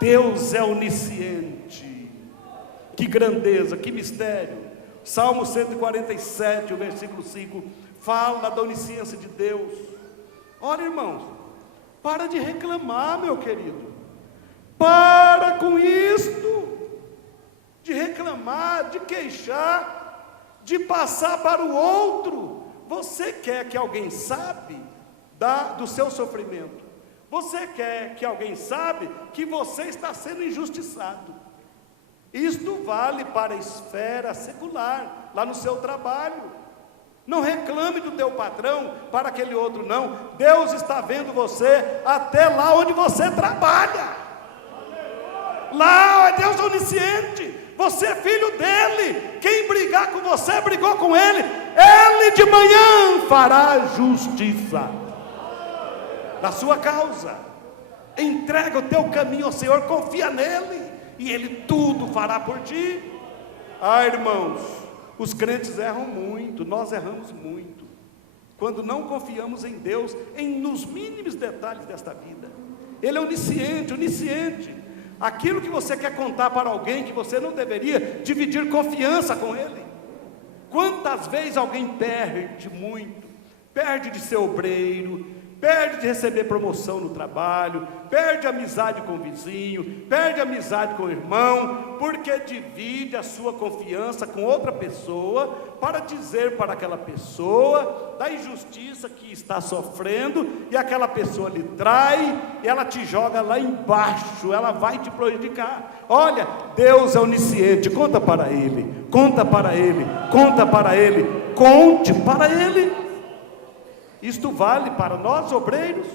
Deus é onisciente, que grandeza, que mistério. Salmo 147, o versículo 5, fala da onisciência de Deus. Olha, irmãos, para de reclamar, meu querido, para com isto, de reclamar, de queixar, de passar para o outro. Você quer que alguém saiba do seu sofrimento? Você quer que alguém saiba que você está sendo injustiçado? Isto vale para a esfera secular, lá no seu trabalho. Não reclame do teu patrão para aquele outro, não. Deus está vendo você até lá onde você trabalha. Lá é Deus onisciente. Você é filho dele. Quem brigar com você, brigou com ele. Ele de manhã fará justiça da sua causa. Entrega o teu caminho ao Senhor, confia nele, e Ele tudo fará por ti. Ah, irmãos, os crentes erram muito, nós erramos muito, quando não confiamos em Deus, nos mínimos detalhes desta vida. Ele é onisciente, onisciente. Aquilo que você quer contar para alguém, que você não deveria dividir confiança com ele. Quantas vezes alguém perde muito, perde de ser obreiro, perde de receber promoção no trabalho, perde amizade com o vizinho, perde amizade com o irmão, porque divide a sua confiança com outra pessoa, para dizer para aquela pessoa da injustiça que está sofrendo, e aquela pessoa lhe trai, e ela te joga lá embaixo, ela vai te prejudicar. Olha, Deus é onisciente, conta para Ele, conta para Ele, conta para Ele, conte para Ele. Isto vale para nós, obreiros.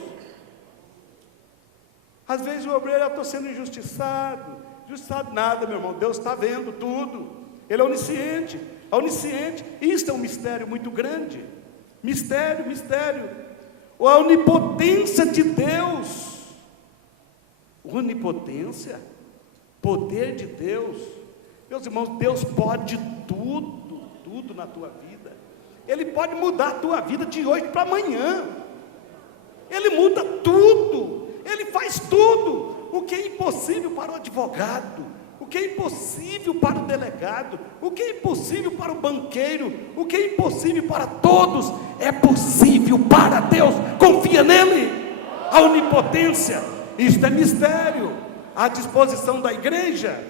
Às vezes o obreiro: eu estou sendo injustiçado. Injustiçado nada, meu irmão, Deus está vendo tudo. Ele é onisciente, onisciente. Isto é um mistério muito grande. Mistério, mistério. a onipotência de Deus. Onipotência, poder de Deus. Meus irmãos, Deus pode tudo, tudo na tua vida. Ele pode mudar a tua vida de hoje para amanhã. Ele muda tudo, Ele faz tudo. O que é impossível para o advogado, o que é impossível para o delegado, o que é impossível para o banqueiro, o que é impossível para todos, é possível para Deus. Confia nele. A onipotência, isto é mistério, à disposição da igreja.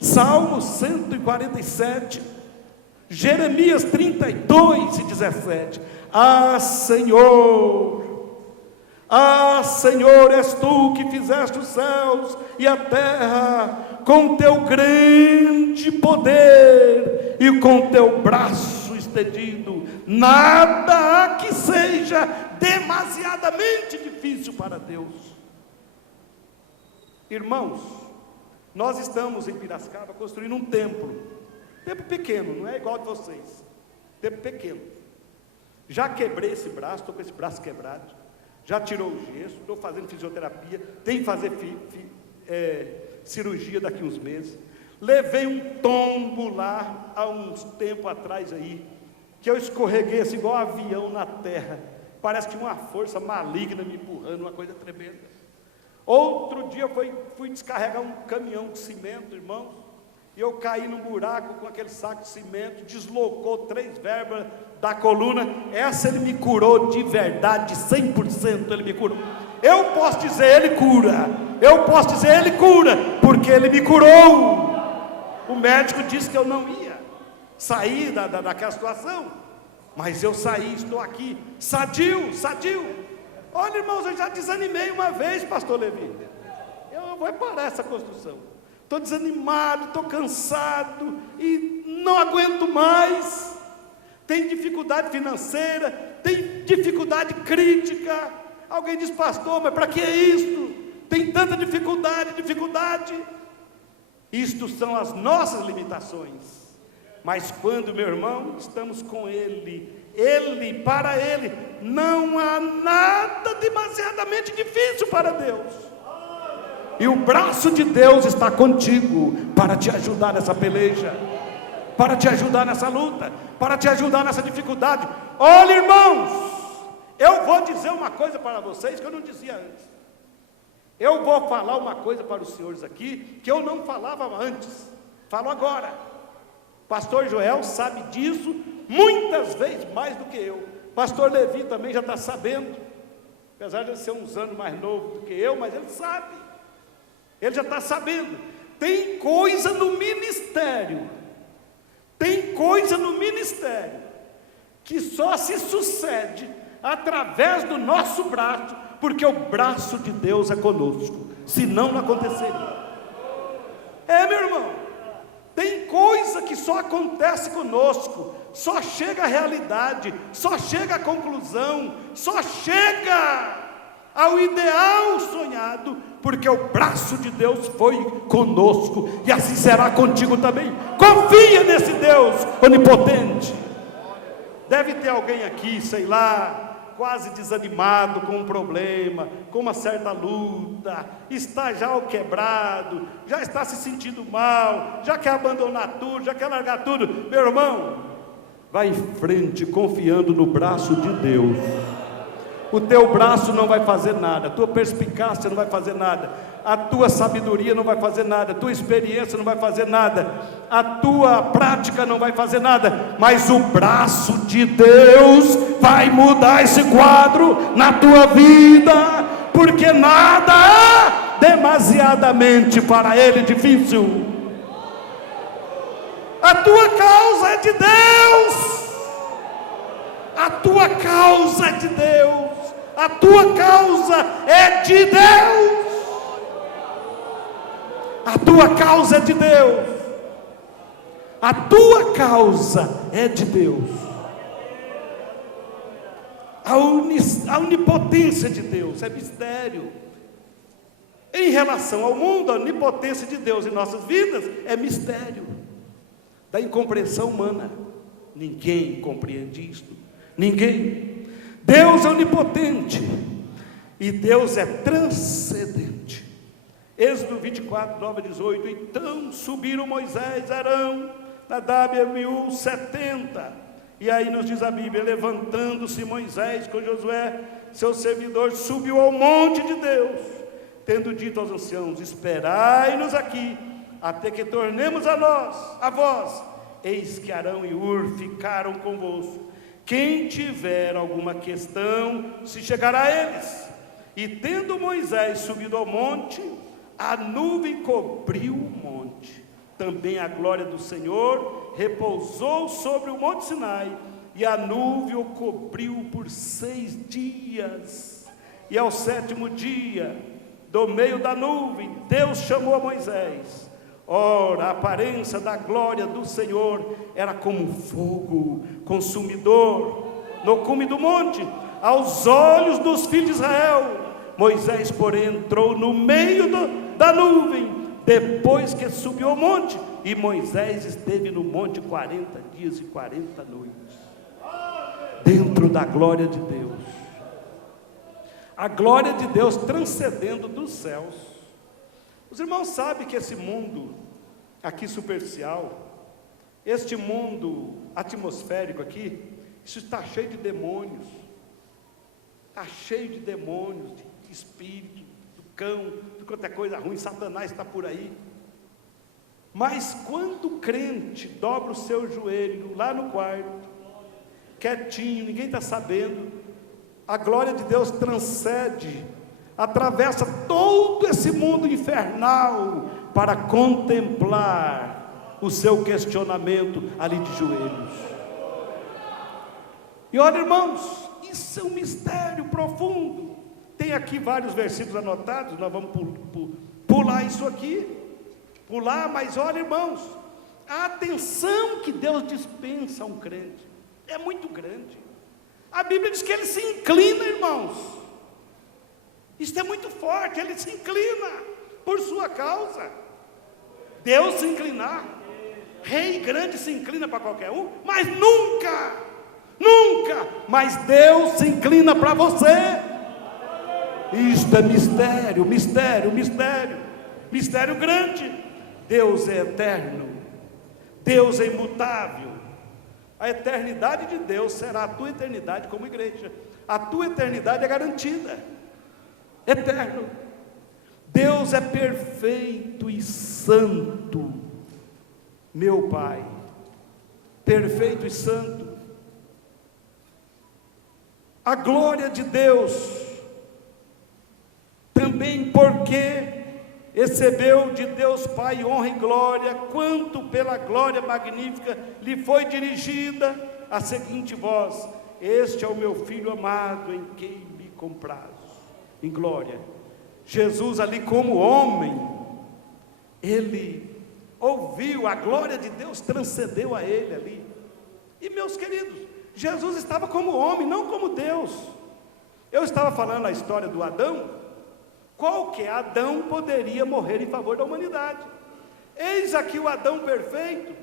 Salmo 147, Jeremias 32 e 17. Ah, Senhor, és tu que fizeste os céus e a terra com teu grande poder e com teu braço estendido. Nada há que seja demasiadamente difícil para Deus. Irmãos, nós estamos em Piracicaba construindo um templo pequeno, não é igual a de vocês, templo pequeno. Já quebrei esse braço, estou com esse braço quebrado, já tirou o gesso, estou fazendo fisioterapia, tem que fazer cirurgia daqui uns meses. Levei um tombo lá, há uns tempo atrás aí, que eu escorreguei assim, igual um avião na terra, parece que uma força maligna me empurrando, uma coisa tremenda. Outro dia fui descarregar um caminhão de cimento, irmãos, e eu caí num buraco com aquele saco de cimento, deslocou 3 vértebras da coluna. Essa ele me curou de verdade, 100% ele me curou. Eu posso dizer ele cura, porque ele me curou. O médico disse que eu não ia sair daquela situação, mas eu saí, estou aqui, sadio. Olha, irmãos, eu já desanimei uma vez, pastor Levi. Eu vou parar essa construção. Estou desanimado, estou cansado e não aguento mais. Tem dificuldade financeira, tem dificuldade crítica. Alguém diz, pastor, mas para que é isto? Tem tanta dificuldade. Isto são as nossas limitações. Mas quando, meu irmão, estamos com Ele, para Ele, não há nada demasiadamente difícil para Deus. E o braço de Deus está contigo para te ajudar nessa peleja, para te ajudar nessa luta, para te ajudar nessa dificuldade. Olha, irmãos, eu vou dizer uma coisa para vocês que eu não dizia antes. Eu vou falar uma coisa para os senhores aqui que eu não falava antes, falo agora. Pastor Joel sabe disso muitas vezes mais do que eu. Pastor Levi também já está sabendo, apesar de ele ser uns anos mais novo do que eu, mas ele sabe, ele já está sabendo. Tem coisa no ministério que só se sucede através do nosso braço, porque o braço de Deus é conosco, senão não aconteceria. Meu irmão, tem coisa que só acontece conosco, só chega à realidade, só chega à conclusão, só chega ao ideal sonhado, porque o braço de Deus foi conosco, e assim será contigo também. Confia nesse Deus onipotente. Deve ter alguém aqui, sei lá, quase desanimado com um problema, com uma certa luta, está já ao quebrado, já está se sentindo mal, já quer abandonar tudo, já quer largar tudo. Meu irmão, vai em frente confiando no braço de Deus. O teu braço não vai fazer nada, a tua perspicácia não vai fazer nada, a tua sabedoria não vai fazer nada, a tua experiência não vai fazer nada, a tua prática não vai fazer nada, mas o braço de Deus vai mudar esse quadro na tua vida, porque nada é demasiadamente para Ele difícil. A tua causa é de Deus, a tua causa é de Deus, a tua causa é de Deus, a tua causa é de Deus, a tua causa é de Deus. A onipotência de Deus é mistério. Em relação ao mundo, a onipotência de Deus em nossas vidas é mistério da incompreensão humana. Ninguém compreende isto, ninguém. Deus é onipotente e Deus é transcendente. Êxodo 24, 9 a 18. Então subiram Moisés, Arão, Nadab e Abiú, 70. E aí nos diz a Bíblia: levantando-se Moisés com Josué, seu servidor, subiu ao monte de Deus, tendo dito aos anciãos: esperai-nos aqui, até que tornemos a vós. Eis que Arão e Hur ficaram convosco. Quem tiver alguma questão, se chegará a eles. E tendo Moisés subido ao monte, a nuvem cobriu o monte. Também a glória do Senhor repousou sobre o monte Sinai, e a nuvem o cobriu por 6 dias. E ao 7º dia, do meio da nuvem, Deus chamou a Moisés. Ora, a aparência da glória do Senhor era como fogo consumidor no cume do monte, aos olhos dos filhos de Israel. Moisés, porém, entrou no meio da nuvem, depois que subiu ao monte, e Moisés esteve no monte 40 dias e 40 noites, dentro da glória de Deus. A glória de Deus transcendendo dos céus. Os irmãos sabem que esse mundo aqui superficial, este mundo atmosférico aqui, isso está cheio de demônios, está cheio de demônios, de espírito, do cão, de qualquer coisa ruim. Satanás está por aí. Mas quando o crente dobra o seu joelho lá no quarto, quietinho, ninguém está sabendo, a glória de Deus transcende, atravessa todo esse mundo infernal para contemplar o seu questionamento ali de joelhos. E olha, irmãos, isso é um mistério profundo. Tem aqui vários versículos anotados, nós vamos pular isso aqui, mas olha, irmãos, a atenção que Deus dispensa a um crente é muito grande. A Bíblia diz que ele se inclina, irmãos. Isso é muito forte, ele se inclina por sua causa. Deus se inclinar, rei grande se inclina para qualquer um, mas nunca, mas Deus se inclina para você. Isto é mistério grande. Deus é eterno, Deus é imutável. A eternidade de Deus será a tua eternidade como igreja. A tua eternidade é garantida, eterno. Deus é perfeito e santo, meu Pai, perfeito e santo. A glória de Deus, também porque recebeu de Deus Pai honra e glória, quanto pela glória magnífica lhe foi dirigida a seguinte voz: este é o meu Filho amado, em quem me comprazo. Em glória, Jesus ali como homem, ele ouviu, a glória de Deus transcendeu a ele ali. E meus queridos, Jesus estava como homem, não como Deus. Eu estava falando a história do Adão. Qualquer Adão poderia morrer em favor da humanidade. Eis aqui o Adão perfeito.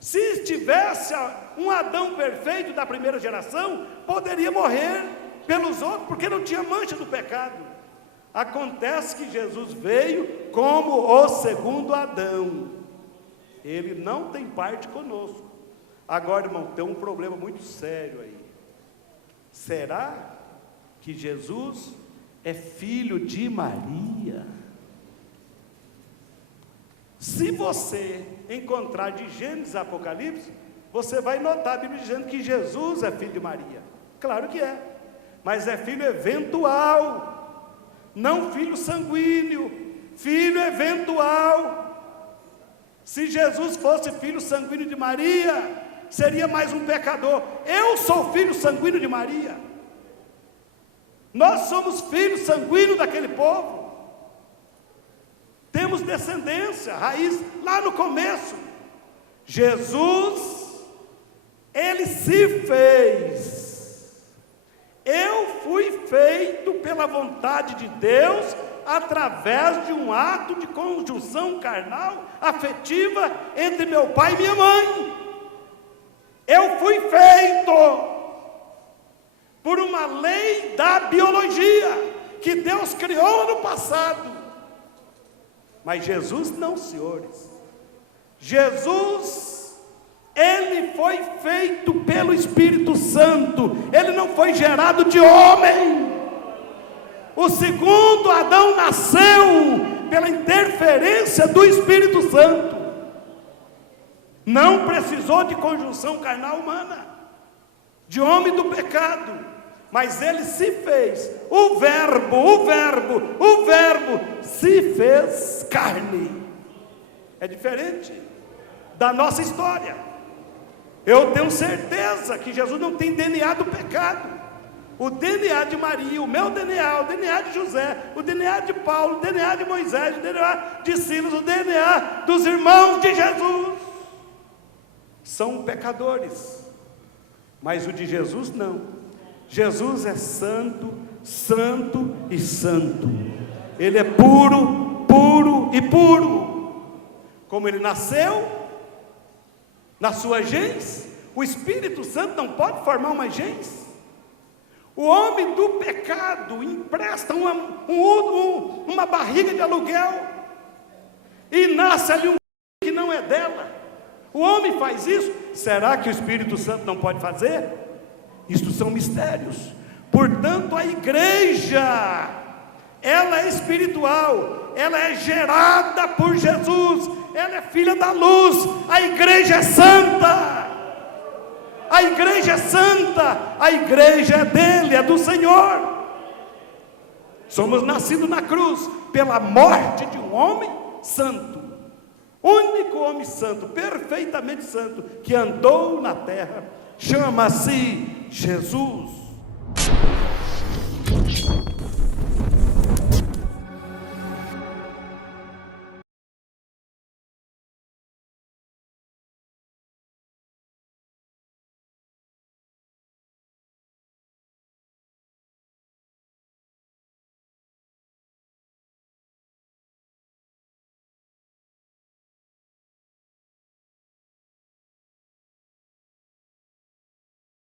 Se tivesse um Adão perfeito da primeira geração, poderia morrer pelos outros, porque não tinha mancha do pecado. Acontece que Jesus veio como o segundo Adão. Ele não tem parte conosco. Agora, irmão, tem um problema muito sério aí. Será que Jesus é filho de Maria? Se você encontrar de Gênesis a Apocalipse, você vai notar a Bíblia dizendo que Jesus é filho de Maria. Claro que é, mas é filho eventual, não filho sanguíneo, filho eventual. Se Jesus fosse filho sanguíneo de Maria, seria mais um pecador. Eu sou filho sanguíneo de Maria. Nós somos filhos sanguíneos daquele povo. Temos descendência, raiz lá no começo. Jesus, ele se fez. Eu fui feito pela vontade de Deus, através de um ato de conjunção carnal, afetiva, entre meu pai e minha mãe. Eu fui feito. por uma lei da biologia, que Deus criou no passado. Mas Jesus não, senhores. Jesus, ele foi feito pelo Espírito Santo, ele não foi gerado de homem. O segundo Adão nasceu pela interferência do Espírito Santo, não precisou de conjunção carnal humana, de homem do pecado, mas ele se fez, o verbo se fez carne. É diferente da nossa história. Eu tenho certeza que Jesus não tem DNA do pecado. O DNA de Maria, o meu DNA, o DNA de José, o DNA de Paulo, o DNA de Moisés, o DNA de Silas, o DNA dos irmãos de Jesus são pecadores, mas o de Jesus não. Jesus é santo, santo e santo. Ele é puro, puro e puro. Como ele nasceu na sua gens, o Espírito Santo não pode formar uma gens. O homem do pecado empresta uma barriga de aluguel e nasce ali um que não é dela. O homem faz isso. Será que o Espírito Santo não pode fazer? Isto são mistérios. Portanto, a igreja, ela é espiritual, ela é gerada por Jesus, ela é filha da luz. A igreja é santa. A igreja é santa, a igreja é dele, é do Senhor. Somos nascidos na cruz pela morte de um homem santo, único homem santo, perfeitamente santo, que andou na terra, chama-se Jesus.